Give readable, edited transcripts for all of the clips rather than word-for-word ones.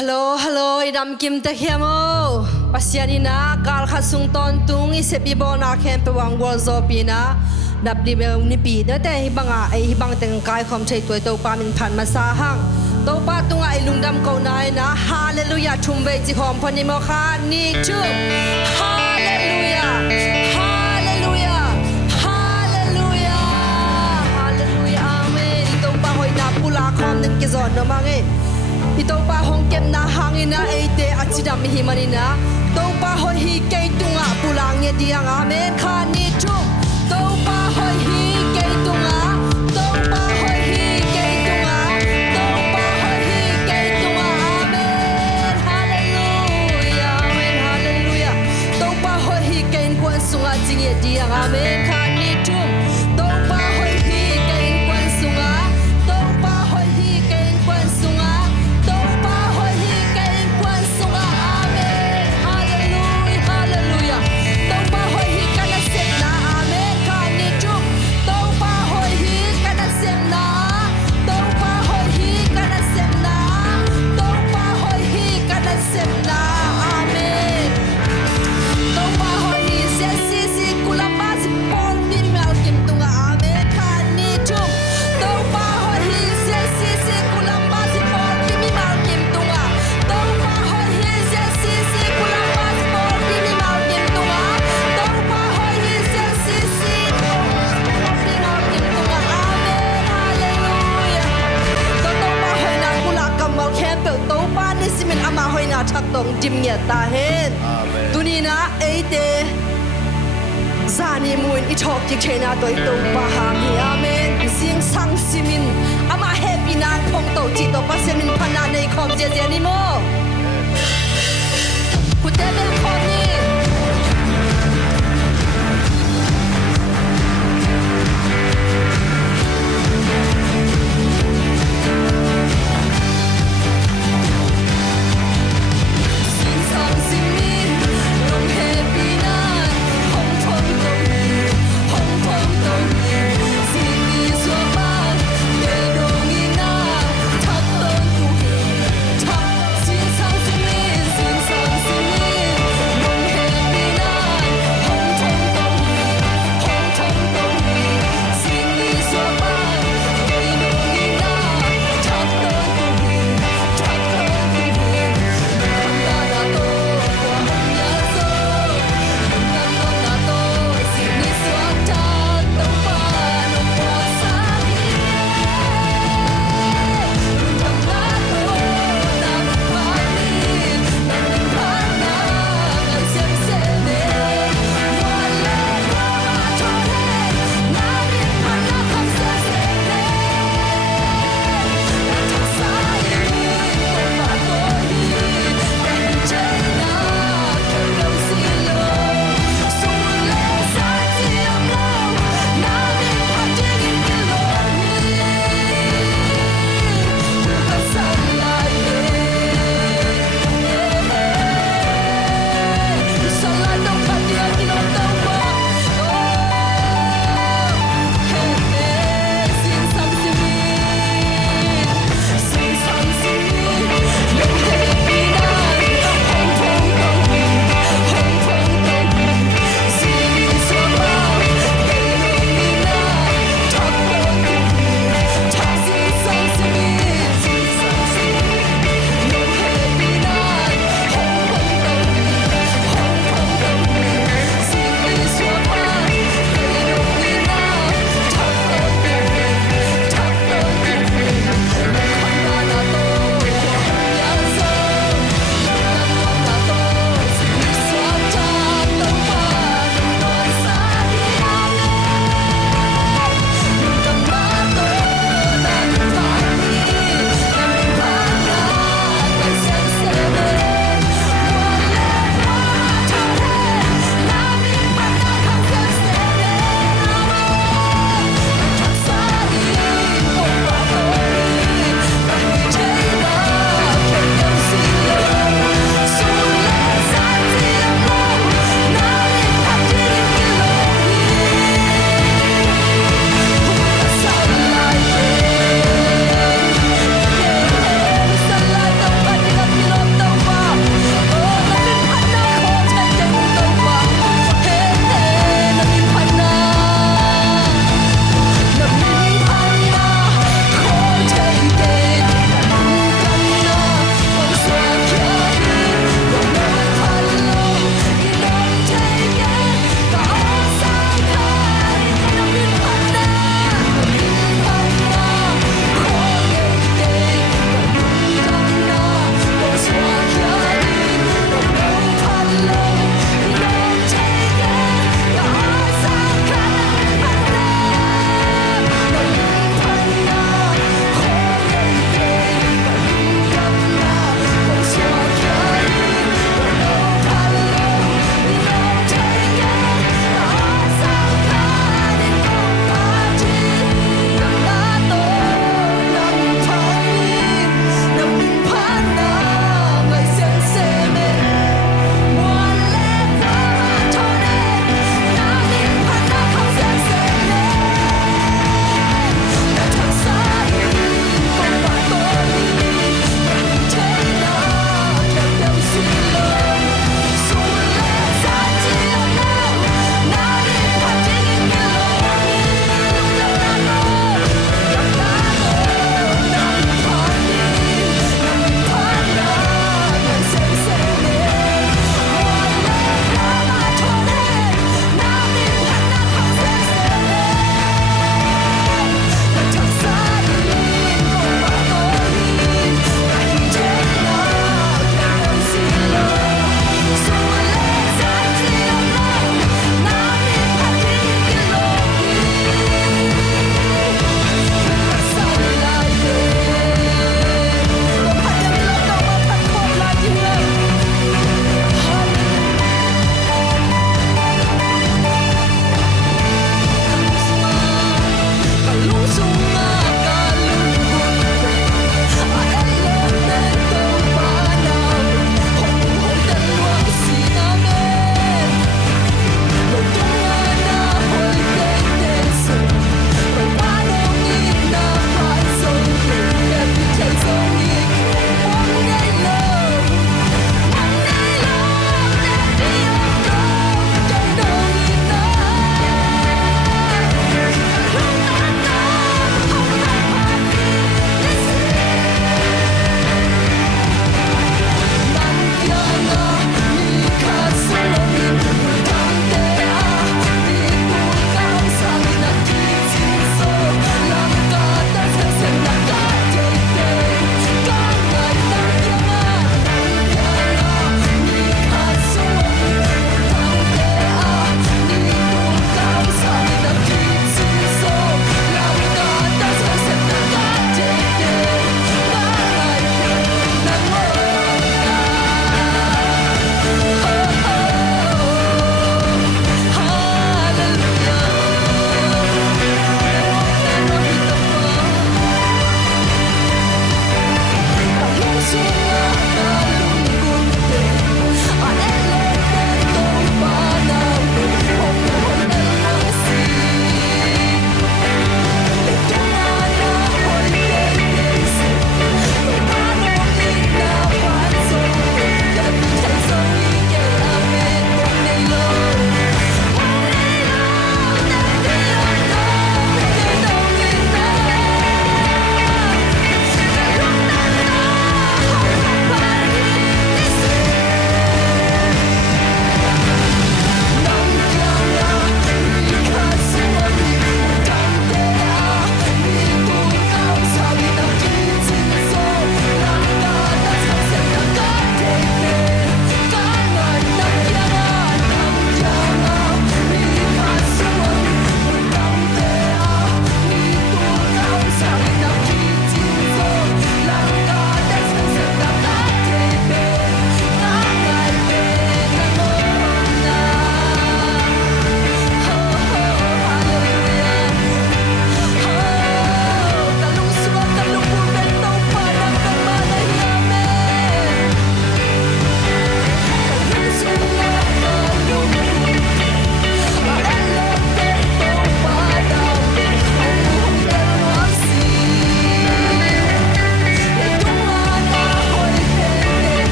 Hello, hello, idam kim te khiamo. Pasianina kal khasung ton tung isepi bona khem pe wang wol zopina. Napli be ni pi na te hibanga ai hibang teng kai khom thei toi to pa min phan ma sa hang. To pa tunga ai lungdam ko nai na hallelujah thum ve chi khom phani mo kha ni chu. Hallelujah. Hallelujah. Hallelujah. Hallelujah. Amen. To pa hoi na pula khom nek ke zon no mangi. Ito pa hong kem na hangin na ete at sidam himani na. To pa hoi hi kay tunga pulang ye diang amen kani chung. To pa hoi hi kay tunga. To pa hoi hi kay tunga. To pa hoi hi kay tunga amen. Hallelujah amen hallelujah. To pa hoi hi kay kwan sunga jing ye diang amen kani chung. To pa hoi hi kay kwan sunga. To pa hoi hi kay kwan sunga. Chắc tông chim nhật ta hết tu ni na ấy te za ni muin i chok ki chena toi to pa ham hi amen sing sang simin ama happy na phong to chi to pa se min phana nei khom je je ni mo ku te be khom ni Hong Kong,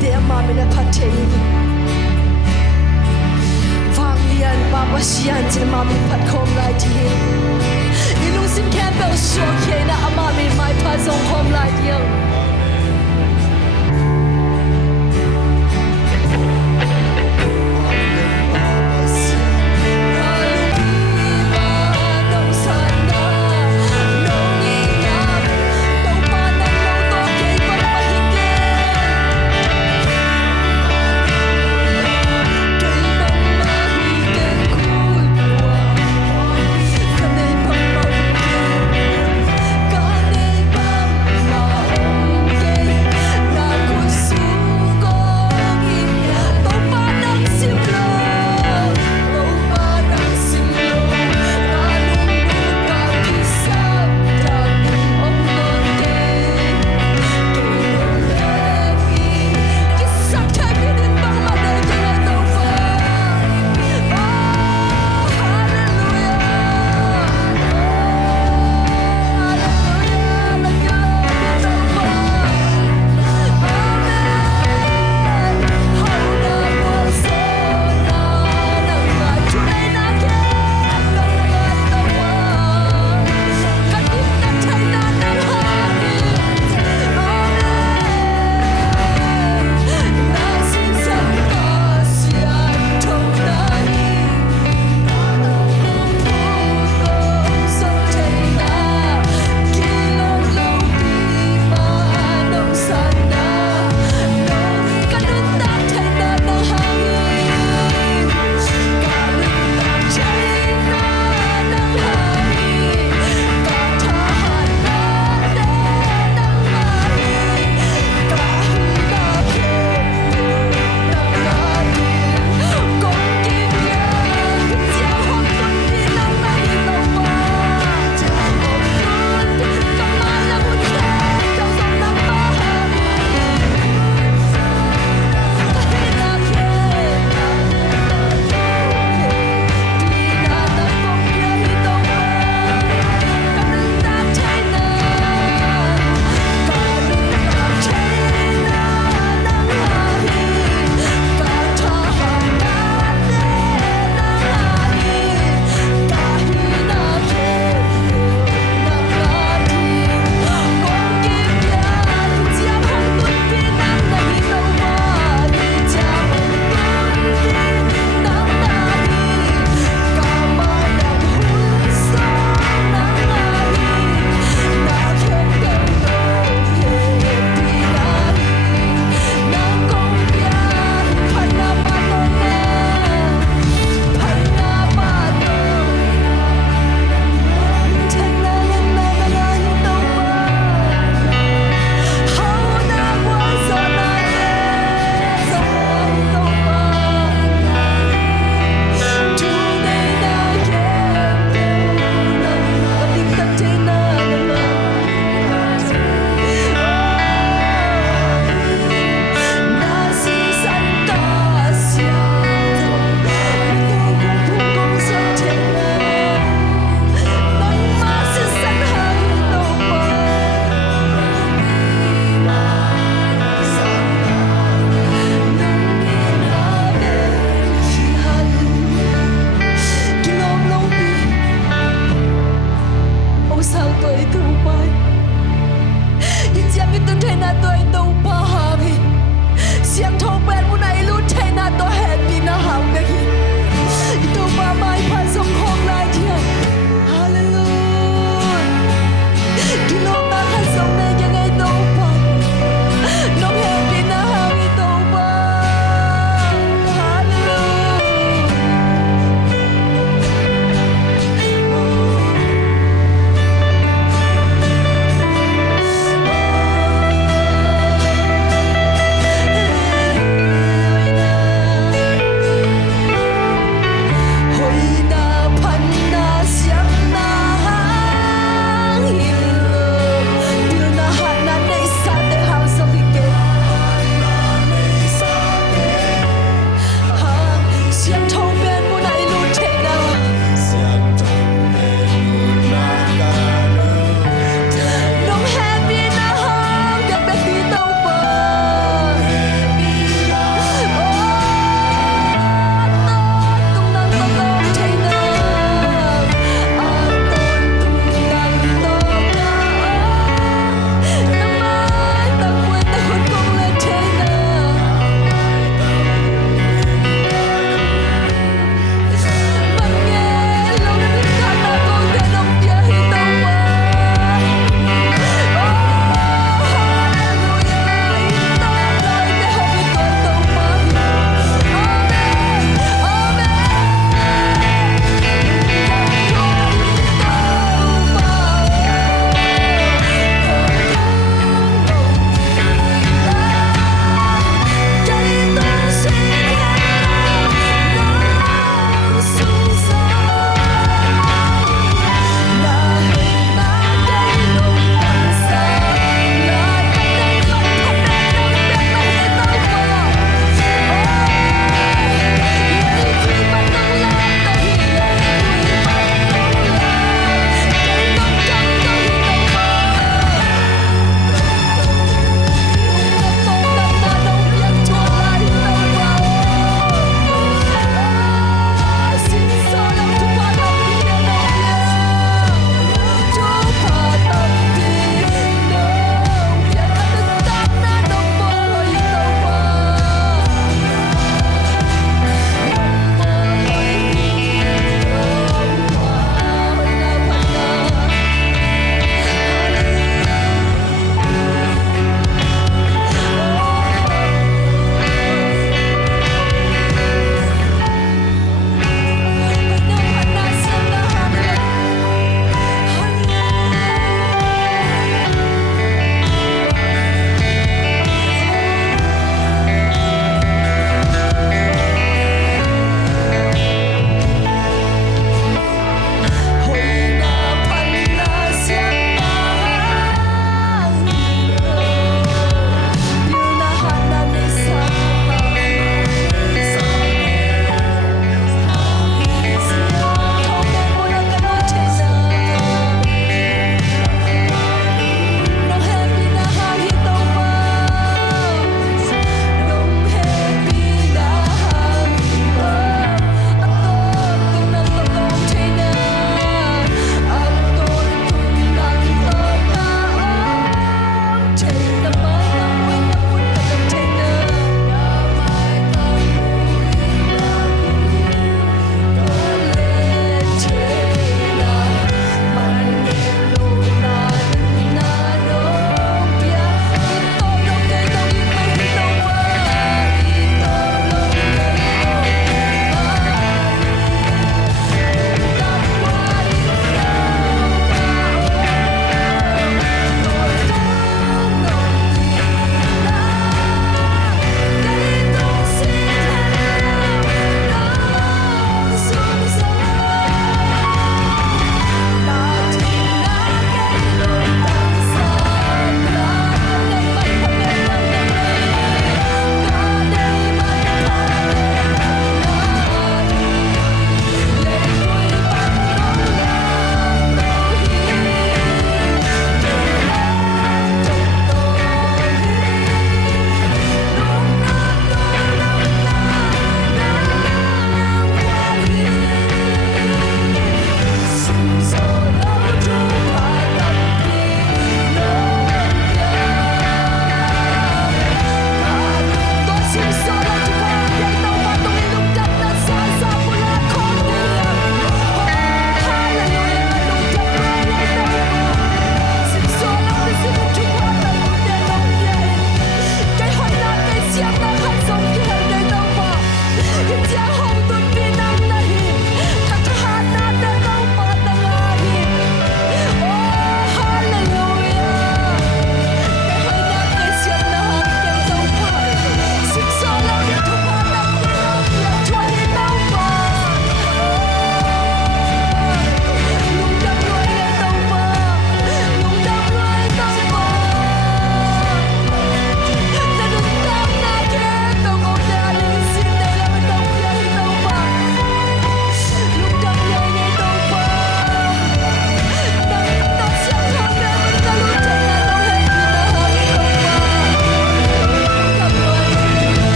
te mami na patay Vang lian papa sian te mami pat kom lai ti Ilung sim campbell so ke na amami mai pa zong kom lai ti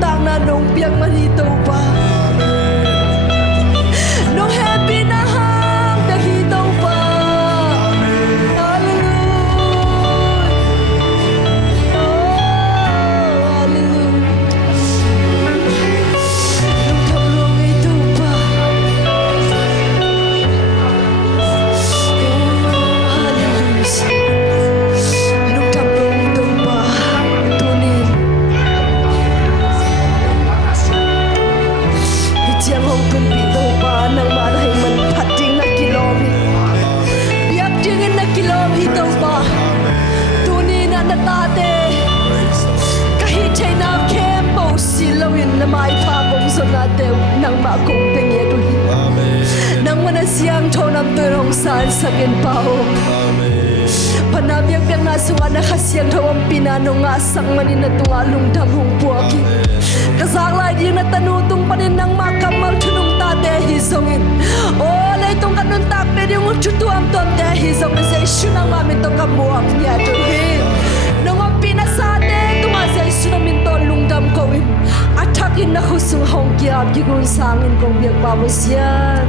tang na nung piang manito pa nung happy na hang nakito pa hallelujah oh hallelujah nung tablong ito pa nung tablong ito pa tunin Itiang hong tumpito pa ng marahay manpating na kilomi biyak dingin na kilomi ito pa tunin na natate kahit ay na kempo silawin na maipagong sonatew ng makong pingyeduhin nang manasiyang tonam turong saan sa ginpao Panabiyag na nga sunga na kasiyang tawang pinano nga sang manin na tungalong damhong puwaki Kasaklay di na tanutong panin ng makamal tunong tate hisongin O na itong kanong takpe di yung ututuam tonte hisongin sa isyu ng mamin to kamuak niya tuhin Nung ang pinasate tumasa isyu namin to lungdam kawin Atakin na kusung hong kiyab gigun sangin kong biyag babos yan